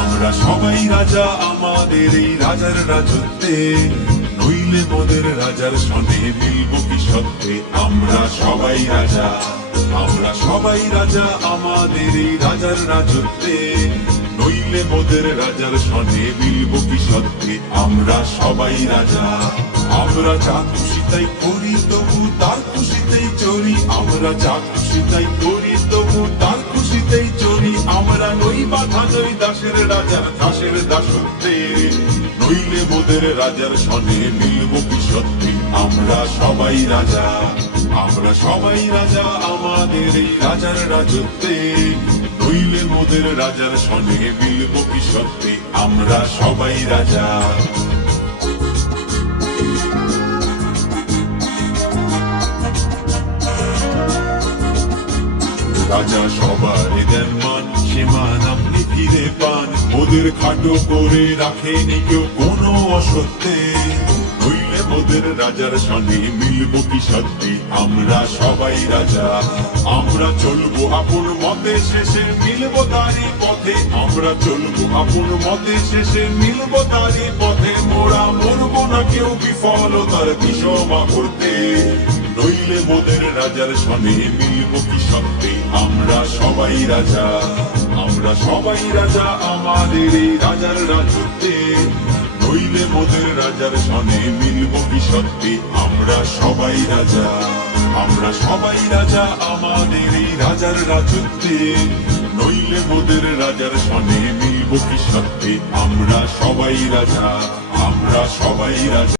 আমরা সবাই রাজা আমাদের এই রাজার রাজত্বে, নইলে মোদের রাজার সনে মিলব কি সত্যে। আমরা সবাই রাজা, আমরা সবাই রাজা আমাদের এই রাজার রাজত্বে, নইলে মোদের রাজার সনে মিলব কি সত্যে। আমরা সবাই রাজা, আমরা যা খুশি তাই করি তবু তার খুশিতেই চলি। আমরা যা খুশি তাই করি তবু তার খুশিতেই চলি। আমরা নই বাধা নই দাসের রাজার দাসের দাসত্বে, নইলে মোদের রাজার সনে মিলব কি সত্যি। আমরা সবাই রাজা, আমরা সবাই রাজা আমাদের এই রাজার রাজত্বে, নইলে মোদের রাজার সনে মিলব কি সত্যি। আমরা সবাই রাজা। রাজা সবারই দেন মান, সে মান আপনি ফিরে পান। মোদের খাটো করে রাখেনি কেউ কোনো অসত্যে, নইলে মোদের রাজার সনে মিলব কি সত্যি। আমরা সবাই রাজা, আমরা চলবো আপন মতে, শেষে মিলব তারই পথে। আমরা চলবো আপন মতে, শেষে মিলব তারই পথে। মোরা মরব না কেউ বিফলতার বিষমা করতে, নইলে মোদের রাজার সনে মিলব কি সত্যি। আমরা সবাই রাজা, আমরা সবাই রাজা আমাদের এই রাজার রাজত্বে, নইলে মোদের রাজার সনে মিলব কি সত্যি। আমরা সবাই রাজা, আমরা সবাই রাজা আমাদের এই রাজার রাজত্বে, নইলে মোদের রাজার সনে মিলব কি সত্যি। আমরা সবাই রাজা, আমরা সবাই রাজা।